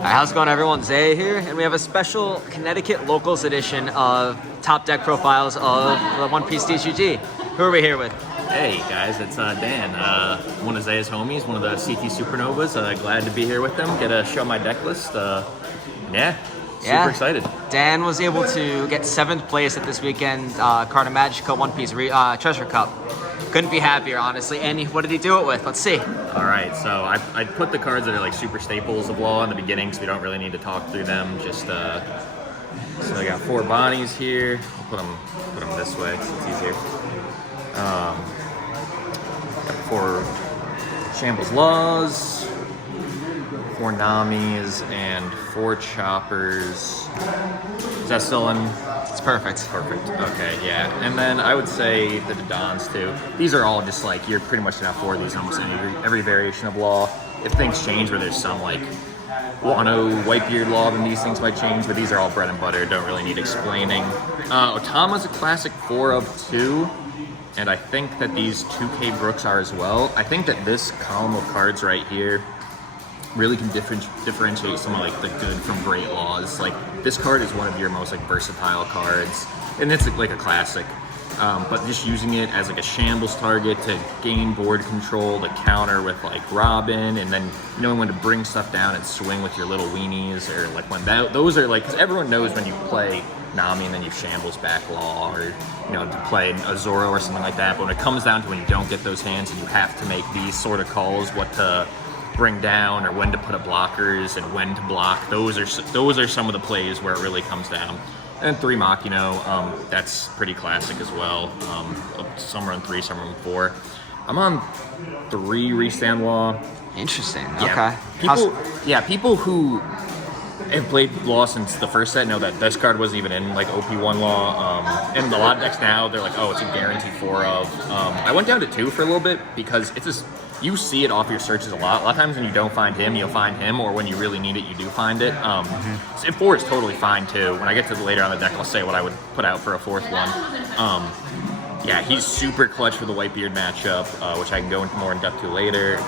Hi, how's it going, everyone? Zay here, and we have a special Connecticut Locals edition of Top Deck Profiles of the One Piece TCG. Who are we here with? Hey guys, it's Dan, one of Zay's homies, one of the CT Supernovas. Glad to be here with them, get to show my deck list. Super excited. Dan was able to get 7th place at this weekend Carta Magica One Piece Treasure Cup. Couldn't be happier, honestly. And what did he do it with? Let's see. All right, so I put the cards that are like super staples of Law in the beginning, so we don't really need to talk through them. Just so I got 4 bodies here. I'll put them this way so it's easier. Got 4 Shambles Laws, 4 Namis, and 4 Choppers. Is that still in? It's perfect. Perfect. Okay, yeah. And then I would say the Dons too. These are all just like, you're pretty much gonna have 4 of these almost in every variation of Law. If things change where there's some like Wano, Whitebeard Law, then these things might change, but these are all bread and butter, don't really need explaining. Otama's a classic 4 of 2. And I think that these 2K Brooks are as well. I think that this column of cards right here really can differentiate some of like the good from great Laws. Like this card is one of your most like versatile cards, and it's like a classic. But just using it as like a shambles target to gain board control, to counter with like Robin, and then knowing when to bring stuff down and swing with your little weenies, or like when those are like, because everyone knows when you play Nami and then you shambles back Law, or to play a Zoro or something like that. But when it comes down to when you don't get those hands and you have to make these sort of calls, what to bring down or when to put up blockers and when to block, those are some of the plays where it really comes down. And 3 Makino, that's pretty classic as well. Some run 3, some run 4. I'm on 3 Restand Law. Interesting. Yeah. Okay. People who have played Law since the first set know that this card wasn't even in like OP1 Law. And a lot of decks now, they're like, oh, it's a guaranteed 4 of. I went down to 2 for a little bit because it's just, you see it off your searches a lot. A lot of times when you don't find him, you'll find him, or when you really need it, you do find it. So 4 is totally fine too. When I get to the later on the deck, I'll say what I would put out for a 4th one. Yeah, he's super clutch for the Whitebeard matchup, which I can go into more in depth to later.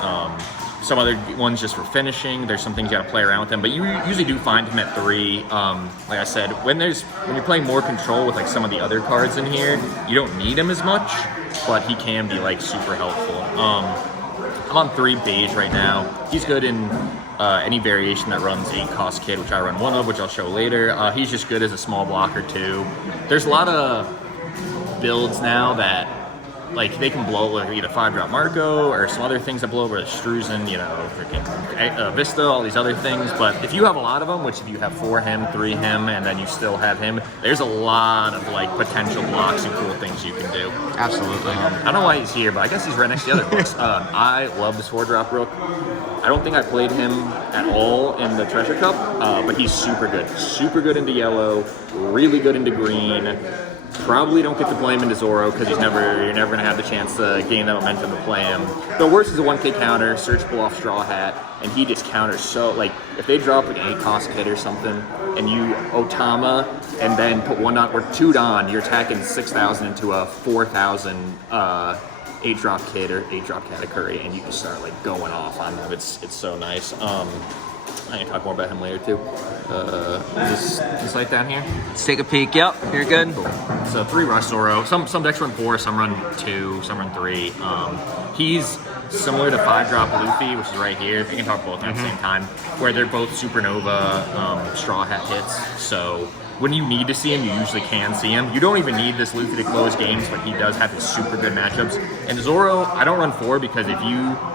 Some other ones just for finishing. There's some things you gotta play around with him, but you usually do find him at 3. Like I said, when you're playing more control with like some of the other cards in here, you don't need him as much, but he can be like super helpful. I'm on 3 Beige right now. He's good in any variation that runs 8 cost kid, which I run 1 of, which I'll show later. He's just good as a small blocker too. There's a lot of builds now that like they can blow like either 5-drop Marco or some other things that blow over Struzen, freaking Vista, all these other things. But if you have a lot of them, which if you have 4 him, 3 him, and then you still have him, there's a lot of like potential blocks and cool things you can do. Absolutely. I don't know why he's here, but I guess he's right next to the other books. I love this 4-drop Rook. I don't think I played him at all in the Treasure Cup, but he's super good. Super good into yellow, really good into green. Probably don't get to play him into Zoro because you're never going to have the chance to gain that momentum to play him. The worst is a 1K counter, searchable off Straw Hat, and he just counters so, like, if they drop like an 8-cost kid or something, and you Otama, and then put 1 Don or 2 Don, you're attacking 6,000 into a 4,000 8-drop kid or 8-drop Katakuri, and you can start like going off on them. It's so nice. I can talk more about him later too. Is this light down here? Let's take a peek. Yep, you're good. Cool. So 3 Rush Zoro. Some decks run 4, some run 2, some run 3. He's similar to 5-drop Luffy, which is right here. We can talk both at the same time, where they're both Supernova Straw Hat hits. So when you need to see him, you usually can see him. You don't even need this Luffy to close games, but he does have his super good matchups. And Zoro, I don't run 4 because if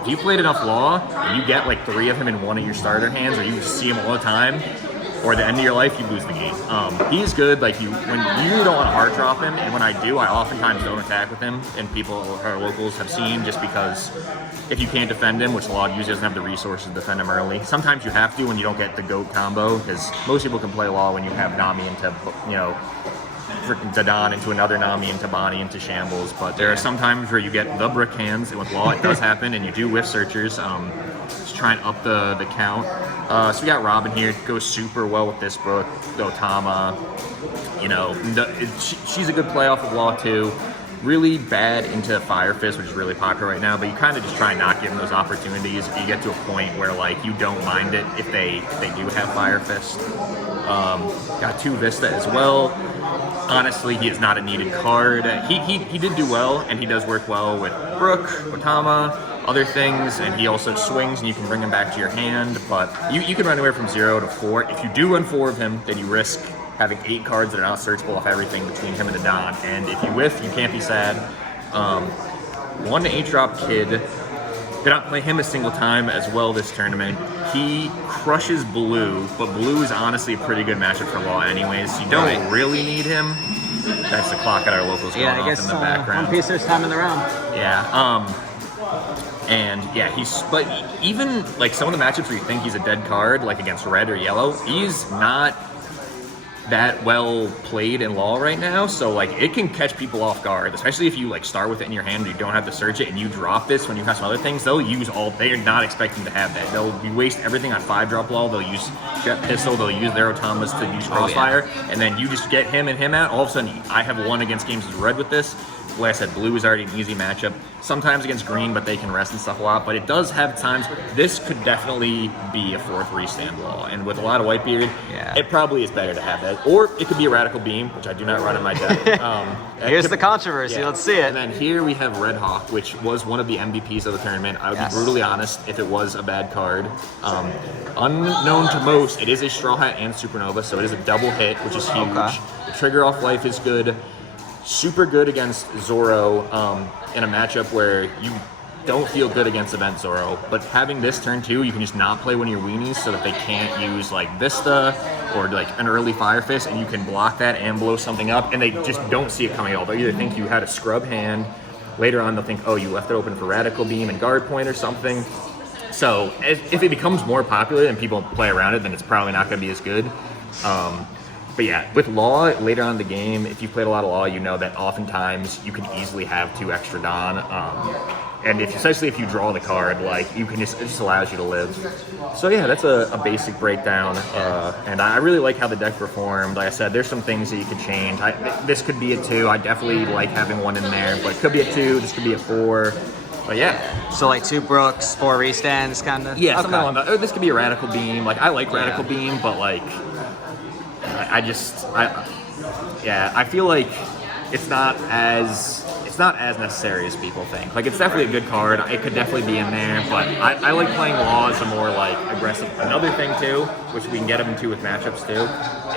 you played enough Law and you get like 3 of him in one of your starter hands, or you just see him all the time, or the end of your life, you lose the game. He's good, like when you don't want to hard drop him, and when I do, I oftentimes don't attack with him, and people or our locals have seen, just because if you can't defend him, which a lot usually doesn't have the resources to defend him early. Sometimes you have to when you don't get the GOAT combo, because most people can play Law when you have Nami into, freaking Dadan into another Nami into Bonnie into Shambles, but there are some times where you get the brick hands, and with Law it does happen, and you do whiff searchers. Just try and up the count. So we got Robin here, it goes super well with this book. Otama, she's a good playoff of Law too. really bad into Fire Fist, which is really popular right now, but you kind of just try and not give them those opportunities. If you get to a point where like you don't mind it if they do have Fire Fist. Got 2 Vista as well. Honestly, he is not a needed card. He did do well, and he does work well with Brook, Otama, other things, and he also swings, and you can bring him back to your hand, but you can run anywhere from 0 to 4. If you do run 4 of him, then you risk having 8 cards that are not searchable off everything between him and the Don, and if you whiff, you can't be sad. 1 to 8 drop Kid. Did not play him a single time as well this tournament. He crushes Blue, but Blue is honestly a pretty good matchup for Law anyways. You don't really need him. That's the clock at our locals going off in the background. 1 piece this time in the round. Yeah. And yeah, but even like some of the matchups where you think he's a dead card, like against red or yellow, he's not that well played in Law right now, so like it can catch people off guard, especially if you like start with it in your hand and you don't have to search it and you drop this when you have some other things. They'll use they're not expecting to have that. They'll waste everything on 5-drop Law. They'll use Jet Pistol, they'll use their Otamas to use Crossfire, and then you just get him and him out. All of a sudden, I have won against games with red with this. Like I said, Blue is already an easy matchup. Sometimes against green, but they can rest and stuff a lot. But it does have times. This could definitely be a 4th restand Law. And with a lot of Whitebeard, it probably is better to have that. Or it could be a Radical Beam, which I do not run in my deck. Here's the controversy. Let's see it. And then here we have Red Hawk, which was one of the MVPs of the tournament. I would be brutally honest if it was a bad card. Unknown to most, it is a Straw Hat and Supernova, so it is a double hit, which is huge. The trigger off life is good. Super good against Zoro in a matchup where you don't feel good against Event Zoro, but having this turn too, you can just not play one of your weenies so that they can't use like Vista or like an early Fire Fist, and you can block that and blow something up, and they just don't see it coming at all. They'll either think you had a scrub hand, later on they'll think, oh, you left it open for Radical Beam and Guard Point or something. So if it becomes more popular and people play around it, then it's probably not going to be as good. But yeah, with Law, later on in the game, if you've played a lot of Law, you know that oftentimes you can easily have 2 extra Don. And especially if you draw the card, like you can it just allows you to live. So yeah, that's a basic breakdown. And I really like how the deck performed. Like I said, there's some things that you could change. This could be a 2. I definitely like having 1 in there, but it could be a 2, this could be a 4. But yeah. So like 2 Brooks, 4 restands, kind of? Yeah, something along that. Or this could be a Radical Beam. Like I like Radical Beam, but like I feel like it's not as necessary as people think. Like it's definitely a good card. It could definitely be in there, but I like playing Law as a more like aggressive. Another thing too, which we can get into with matchups too,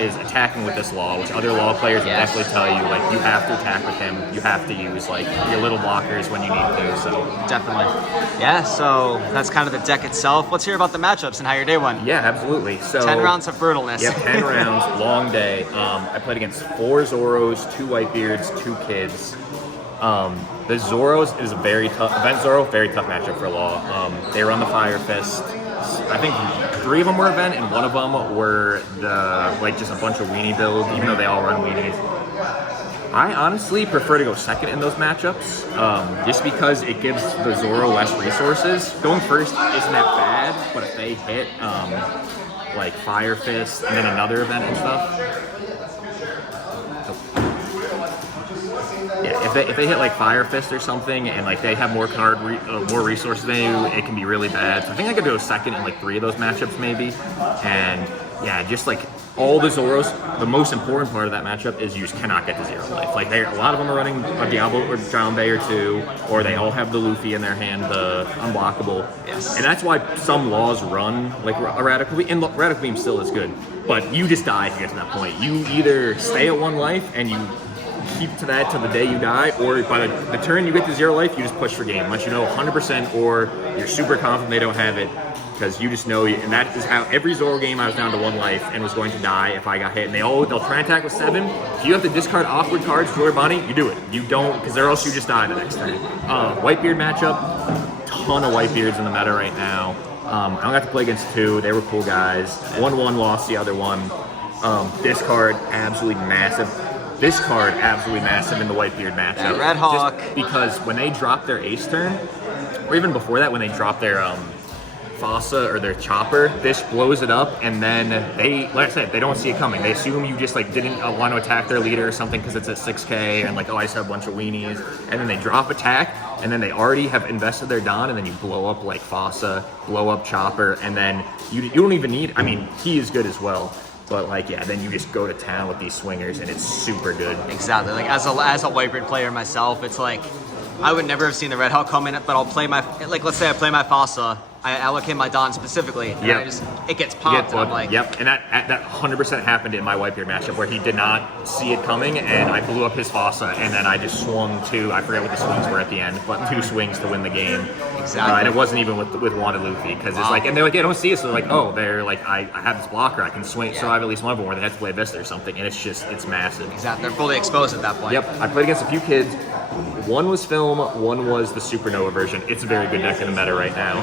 is attacking with this Law, which other Law players will definitely tell you like you have to attack with him. You have to use like your little blockers when you need to. So definitely, yeah. So that's kind of the deck itself. Let's hear about the matchups and how your day went. Yeah, absolutely. So 10 rounds of brutalness. Yep, 10 rounds, long day. I played against 4 Zoros, 2 Whitebeards, 2 Kids. The Zoros is a very tough, Event Zoro, very tough matchup for Law. They run the Fire Fist. I think 3 of them were Event, and 1 of them were just a bunch of weenie builds, even though they all run weenies. I honestly prefer to go second in those matchups, just because it gives the Zoro less resources. Going first isn't that bad, but if they hit like Fire Fist and then another event and stuff, yeah, if they hit like Fire Fist or something and like they have more more resources than you, it can be really bad. So I think I could go second in like 3 of those matchups maybe. And yeah, just like all the Zoros, the most important part of that matchup is you just cannot get to 0 life. Like a lot of them are running a Diablo or Jambé or 2, or they all have the Luffy in their hand, the unblockable. Yes. And that's why some Laws run like a Radical Beam, and Radical Beam still is good. But you just die if you get to that point. You either stay at 1 life and you keep to that till the day you die, or by the turn you get to 0 life, you just push for game, unless you know 100%, or you're super confident they don't have it, because you just know, and that is how every Zoro game I was down to 1 life and was going to die if I got hit, and they'll try and attack with 7. If you have to discard awkward cards for your body, you do it. You don't, because or else you just die the next turn. Whitebeard matchup, ton of Whitebeards in the meta right now. I only got to play against 2, they were cool guys. 1-1 lost the other one. This card, absolutely massive. This card, absolutely massive in the Whitebeard matchup. That Red Hawk. Just because when they drop their ace turn, or even before that, when they drop their fossa or their chopper, this blows it up, and then they, like I said, they don't see it coming. They assume you just like didn't want to attack their leader or something because it's at 6K, and like, oh, I just have a bunch of weenies, and then they drop attack, and then they already have invested their Don, and then you blow up like fossa, blow up chopper, and then you don't even need, I mean, he is good as well. But like, yeah, then you just go to town with these swingers, and it's super good. Exactly. Like as a Whitebird player myself, it's like I would never have seen the Red Hawk come in, but I'll play my, like, let's say I play my fossa, I allocate my Don specifically, and it gets popped. And I'm like, yep, and that 100% happened in my Whitebeard matchup where he did not see it coming, and I blew up his fossa, and then I just swung two, I forget what the swings were at the end, but 2 swings to win the game. Exactly. And it wasn't even with Wanda Luffy, because it's like, and they're like, they don't see it, so they're like, oh, they're like, I have this blocker, I can swing, so I have at least one of them where they have to play Vista or something, and it's massive. Exactly, they're fully exposed at that point. Yep, I played against a few kids. One was Film, one was the Supernova version. It's a very good deck in the meta right now.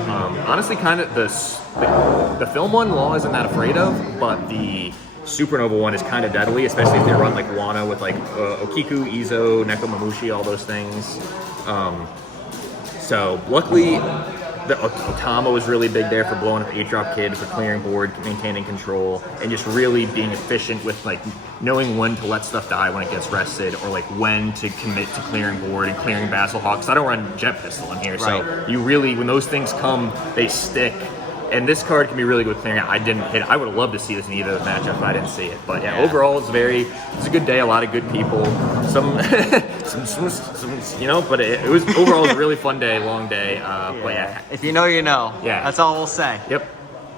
Honestly, kind of the Film one, Law isn't that afraid of, but the Supernova one is kind of deadly, especially if they run like Wana with like Okiku, Izo, Nekomamushi, all those things. So luckily, the Otama was really big there for blowing up 8-drop Kid, for clearing board, maintaining control, and just really being efficient with like knowing when to let stuff die when it gets rested, or like when to commit to clearing board and clearing Basil Hawk. Because I don't run Jet Pistol in here, so you really, when those things come, they stick. And this card can be really good with clearing out. I didn't hit it. I would have loved to see this in either of the matchups, but I didn't see it. But yeah, overall, it's a good day. A lot of good people. Some you know. But it was overall a really fun day, long day. But yeah, if you know, you know. Yeah, that's all we'll say. Yep.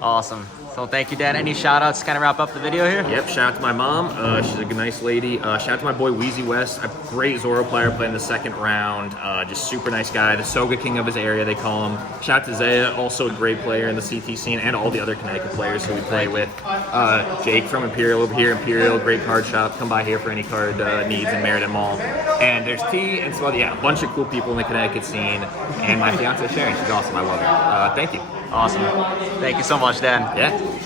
Awesome. So thank you, Dan. Any shout outs to kind of wrap up the video here? Yep, shout out to my mom. She's a nice lady. Shout out to my boy Wheezy West, a great Zoro player playing the second round. Just super nice guy, the Soga King of his area, they call him. Shout out to Zaya, also a great player in the CT scene, and all the other Connecticut players who we play with. Jake from Imperial over here, Imperial, great card shop. Come by here for any card needs in Meriden Mall. And there's T and some other, a bunch of cool people in the Connecticut scene. And my fiance Sharon, she's awesome, I love her. Thank you. Awesome. Thank you so much, Dan. Yeah.